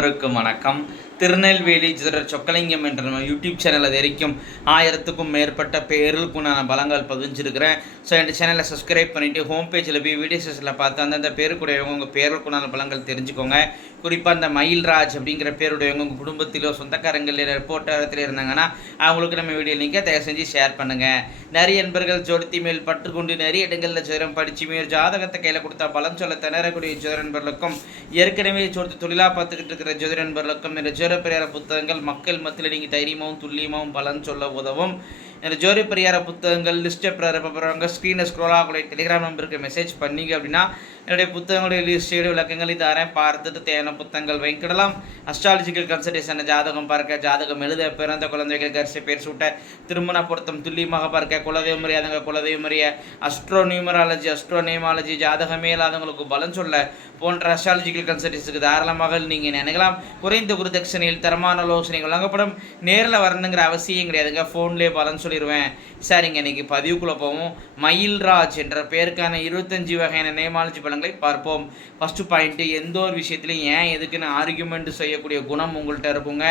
அனைவருக்கும் வணக்கம். திருநெல்வேலி ஜோதிடர் சொக்கலிங்கம் என்ற நம்ம யூடியூப் சேனல் அது வரைக்கும் 1000க்கும் மேற்பட்ட பேர்களுக்கும் நான் பலங்கள் பதிஞ்சிருக்கிறேன். ஸோ இந்த சேனலை சப்ஸ்கிரைப் பண்ணிவிட்டு ஹோம் பேஜில் போய் வீடியோ செஷனில் பார்த்து அந்தந்த பேருக்குடையவங்க உங்கள் பேருக்குண்டான பலங்கள் தெரிஞ்சுக்கோங்க. குறிப்பாக அந்த மயில்ராஜ் அப்படிங்கிற பேருடையவங்க உங்கள் குடும்பத்திலோ சொந்தக்காரங்களில் ரிப்போர்ட்டத்தில் இருந்தாங்கன்னா அவங்களுக்கு நம்ம வீடியோ லிங்கை தயவு செஞ்சு ஷேர் பண்ணுங்கள். நிறைய நண்பர்கள் ஜோதித்தி மேல் பற்றுக்கொண்டு நிறைய இடங்களில் ஜோதிடம் படித்து மேல் ஜாதகத்தை கையில் கொடுத்தா பலன் சொல்ல திணறக்கூடிய ஜோதிட நண்பர்களுக்கும் ஏற்கனவே தொழிலாக பார்த்துக்கிட்டு இருக்கிற ஜோதிட நண்பர்களுக்கும் இந்த ஜோதிட பரிகார புத்தகங்கள் மக்கள் மத்தியில் நீங்கள் தைரியமாகவும் துல்லியமாகவும் பலன் சொல்ல உதவும். இந்த ஜோதிட பரிகார புத்தகங்கள் லிஸ்ட்டை போகிறவங்க ஸ்க்ரீனை ஸ்க்ரோல் ஆகக்கூடிய டெலிகிராம் நம்பருக்கு மெசேஜ் பண்ணிங்க அப்படின்னா என்னுடைய புத்தகங்களுடைய லிஸ்டோட விளக்கங்களை தரேன். பார்த்துட்டு தேவையான புத்தகங்கள் வாங்கிக்கிடலாம். அஸ்ட்ராலஜிக்கல் கன்சல்டேஷன், ஜாதகம் பார்க்க, ஜாதகம் எழுத, பிறந்த குழந்தைகள் கரிசை பேர் சூட்ட, திருமண பொருத்தம் துல்லியமாக பார்க்க, குலதெய்வ முறையாதவங்க குலதெய்வ முறைய, அஸ்ட்ரோ நியூமராலஜி, அஸ்ட்ரோ நேமாலஜி, ஜாதகமே இல்லாதவங்களுக்கு பலன் சொல்ல போன்ற அஸ்ட்ராலஜிக்கல் கன்சல்டேஷனுக்கு தாராளமாக நீங்கள் நினைக்கலாம். குறைந்த குருதட்சணையில் தரமான ஆலோசனைகள் வழங்கப்படும். நேரில் வரணுங்கிற அவசியம் கிடையாதுங்க, ஃபோன்லேயே பலன் சொல்லிடுவேன். சரிங்க, இன்னைக்கு பதிவுக்குள்ளே போவோம். மயில்ராஜ் என்ற பேருக்கான 25 வகையான நேமாலஜி பலன்களை பார்ப்போம். ஃபஸ்ட்டு பாயிண்ட்டு, எந்த ஒரு விஷயத்துலையும் ஏன் எதுக்குன்னு ஆர்கியூமெண்ட் செய்யக்கூடிய குணம் உங்கள்கிட்ட இருக்குங்க.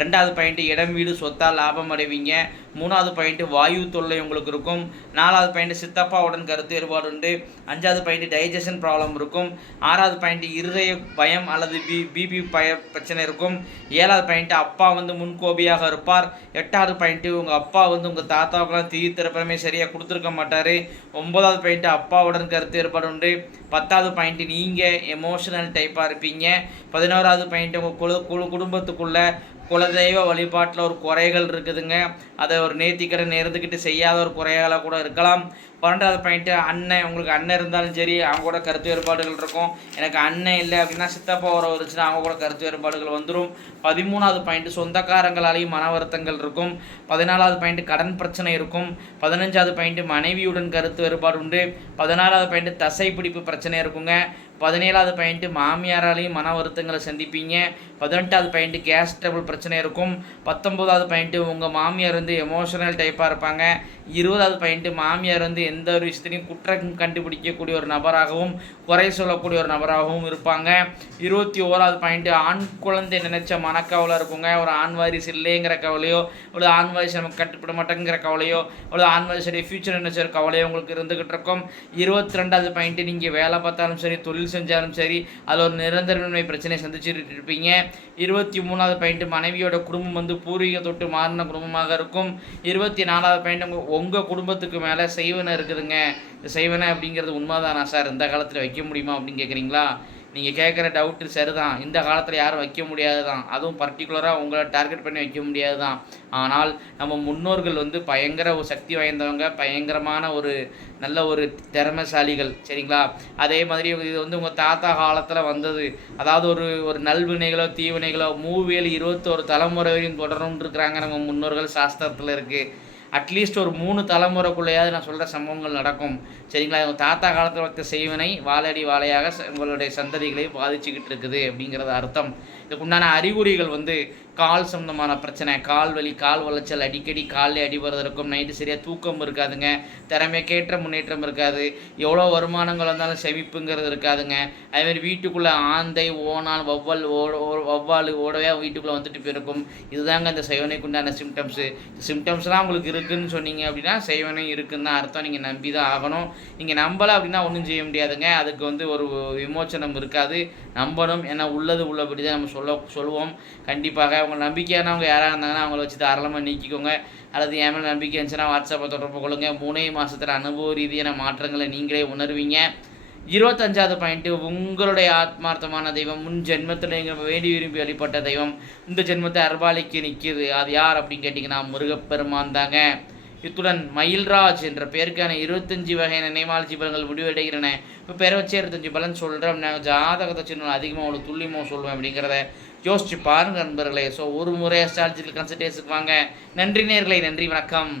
ரெண்டாவது பாயிண்ட்டு, இடம் வீடு சொத்தால் லாபம் அடைவீங்க. மூணாவது பாயிண்ட்டு, வாயு தொல்லை உங்களுக்கு இருக்கும். நாலாவது பாயிண்ட்டு, சித்தப்பாவுடன் கருத்து வேறுபாடு உண்டு. அஞ்சாவது பாயிண்ட்டு, டைஜஷன் ப்ராப்ளம் இருக்கும். ஆறாவது பாயிண்ட்டு, இருதய பயம் அல்லது பிபி பிரச்சனை இருக்கும். ஏழாவது பாயிண்ட்டு, அப்பா முன்கோபியாக இருப்பார். எட்டாவது பாயிண்ட்டு, உங்கள் அப்பா உங்கள் தாத்தாவுக்கெல்லாம் திறப்பமே சரியாக கொடுத்துருக்க மாட்டார். ஒன்பதாவது பாயிண்ட்டு, அப்பாவுடன் கருத்து வேறுபாடு உண்டு. 10வது பாயிண்ட்டு, நீங்கள் எமோஷனல் டைப்பாக இருப்பீங்க. 11வது பாயிண்ட்டு, உங்கள் குடும்பத்துக்குள்ளே குலதெய்வ வழிபாட்டில் ஒரு குறைகள் இருக்குதுங்க. அதை ஒரு நேர்த்திக்கடன் நேர்ந்துக்கிட்டு செய்யாத ஒரு குறைகளாக கூட இருக்கலாம். 12வது பாயிண்ட்டு, அண்ணன், உங்களுக்கு அண்ணன் இருந்தாலும் சரி அவங்க கூட கருத்து வேறுபாடுகள் இருக்கும். எனக்கு அண்ணன் இல்லை அப்படின்னா சித்தப்பா உறவு இருந்துச்சுன்னா அவங்க கூட கருத்து வேறுபாடுகள் வந்துடும். 13வது பாயிண்ட்டு, சொந்தக்காரங்களாலேயும் மன வருத்தங்கள் இருக்கும். 14வது பாயிண்ட்டு, கடன் பிரச்சனை இருக்கும். 15வது பாயிண்ட்டு, மனைவியுடன் கருத்து வேறுபாடு உண்டு. 16வது பாயிண்ட்டு, தசை பிடிப்பு பிரச்சனை இருக்குங்க. 17வது பாயிண்ட்டு, மாமியாராலையும் மன வருத்தங்களை சந்திப்பீங்க. 18வது பாயிண்ட்டு, கேஸ் ட்ரபிள் பிரச்சனை இருக்கும். 19வது பாயிண்ட்டு, உங்கள் மாமியார் எமோஷனல் டைப்பாக இருப்பாங்க. 20வது பாயிண்ட்டு, மாமியார் எந்த ஒரு விஷயத்தையும் குற்றம் கண்டுபிடிக்கக்கூடிய ஒரு நபராகவும் குறை சொல்லக்கூடிய ஒரு நபராகவும் இருப்பாங்க. 21வது பாயிண்ட்டு, ஆண் குழந்தை நினைச்ச மனக்கவலை இருக்குங்க. ஒரு ஆண் வாரிசு இல்லைங்கிற கவலையோ, ஒரு ஆண் வாரிசு நமக்கு கட்டுப்பட மாட்டேங்கிற கவலையோ, ஒரு ஆண் வாரிசுடைய ஃபியூச்சர் நினைச்ச ஒரு கவலையோ உங்களுக்கு இருந்துகிட்டு இருக்கும். 22வது பாயிண்ட்டு, நீங்கள் வேலை பார்த்தாலும் சரி தொழில் செஞ்சாலும் சரி அதில் ஒரு நிரந்தரமின்மை பிரச்சனை சந்திச்சுட்டு இருப்பீங்க. 23வது பாயிண்ட்டு, மனைவியோட குடும்பம் பூர்வீக தொட்டு மாறின குடும்பமாக இருக்கும். 24வது பாயிண்ட், உங்கள் குடும்பத்துக்கு மேலே செய்வனை இருக்குதுங்க. இந்த செய்வனை அப்படிங்கிறது உண்மைதானா சார், இந்த காலத்தில் வைக்க முடியுமா அப்படின்னு கேட்குறீங்களா? நீங்கள் கேட்குற டவுட்டு சரிதான். இந்த காலத்தில் யாரும் வைக்க முடியாது தான், அதுவும் பர்டிகுலராக உங்களை டார்கெட் பண்ணி வைக்க முடியாது தான். ஆனால் நம்ம முன்னோர்கள் பயங்கர ஒரு சக்தி வாய்ந்தவங்க, பயங்கரமான ஒரு நல்ல ஒரு திறமைசாலிகள், சரிங்களா? அதே மாதிரி இது உங்கள் தாத்தா காலத்தில் வந்தது. அதாவது ஒரு நல்வினைகளோ தீவினைகளோ 21 தலைமுறை வரையும் தொடரணும்னு இருக்கிறாங்க நம்ம முன்னோர்கள், சாஸ்திரத்தில் இருக்குது. அட்லீஸ்ட் ஒரு 3 தலைமுறைக்குள்ளேயாவது நான் சொல்கிற சம்பவங்கள் நடக்கும், சரிங்களா? உங்கள் தாத்தா காலத்தில் வைத்த செய்வனை வாழடி வாழையாக உங்களுடைய சந்ததிகளை பாதிச்சுக்கிட்டு இருக்குது அப்படிங்கிறது அர்த்தம். இதுக்குண்டான அறிகுறிகள் கால் சம்பந்தமான பிரச்சனை, கால் வலி, கால் வளைச்சல், அடிக்கடி காலில் அடிபடுறது இருக்கும். நைட்டு சரியாக தூக்கம் இருக்காதுங்க. திறமைக்கேற்ற முன்னேற்றம் இருக்காது. எவ்வளோ வருமானங்கள் வந்தாலும் செமிப்புங்கிறது இருக்காதுங்க. அதேமாதிரி வீட்டுக்குள்ளே ஆந்தை, ஓனால், வவ்வால் ஓடவே வீட்டுக்குள்ளே வந்துட்டு போயிருக்கும். இதுதாங்க இந்த செய்வனைக்கு உண்டான சிம்டம்ஸு. சிம்டம்ஸ்லாம் உங்களுக்கு இருக்குதுன்னு சொன்னீங்க அப்படின்னா செய்வனை இருக்குதுன்னு தான் அர்த்தம். நீங்கள் நம்பி தான் ஆகணும். நீங்கள் நம்பலை அப்படின்னா ஒன்றும் செய்ய முடியாதுங்க. அதுக்கு ஒரு விமோச்சனம் இருக்காது. நம்பணும், ஏன்னா உள்ளது உள்ளபடி தான் நம்ம சொல்லுவோம். கண்டிப்பாக அவங்க நம்பிக்கையானவங்க யாராக இருந்தாங்கன்னா அவங்கள வச்சு தாராளமாக நீக்கிக்கோங்க. அல்லது என் மேலே நம்பிக்கை இருந்துச்சுன்னா வாட்ஸ்அப்பை தொடர்பு கொள்ளுங்க. 3 மாதத்தில் அனுபவ ரீதியான மாற்றங்களை நீங்களே உணர்வீங்க. 25வது பாயிண்ட்டு, உங்களுடைய ஆத்மார்த்தமான தெய்வம், முன் ஜென்மத்தில் நீங்கள் வேண்டி விரும்பி வழிபட்ட தெய்வம் இந்த ஜென்மத்தை அர்பாலிக்கு நிற்கிது. அது யார் அப்படின்னு கேட்டிங்கன்னா முருகப்பெருமான் தாங்க. இத்துடன் மயில்ராஜ் என்ற பேருக்கான 25 வகையான நேமாலஜி பலன்கள் முடிவடைகிறன. இப்போ பேரை வச்சு 25 பலன் சொல்கிறேன். நான் ஜாதகத்தை சின்ன அதிகமாக அவ்வளோ துல்லியமாக சொல்லுவேன் அப்படிங்கிறத யோசிச்சு பாருங்கள் நண்பர்களே. ஸோ ஒரு முறை அஸ்ட்ராலஜிக்கல் கன்சல்டேஷனுக்கு வாங்க. நன்றி நேயர்களே, நன்றி, வணக்கம்.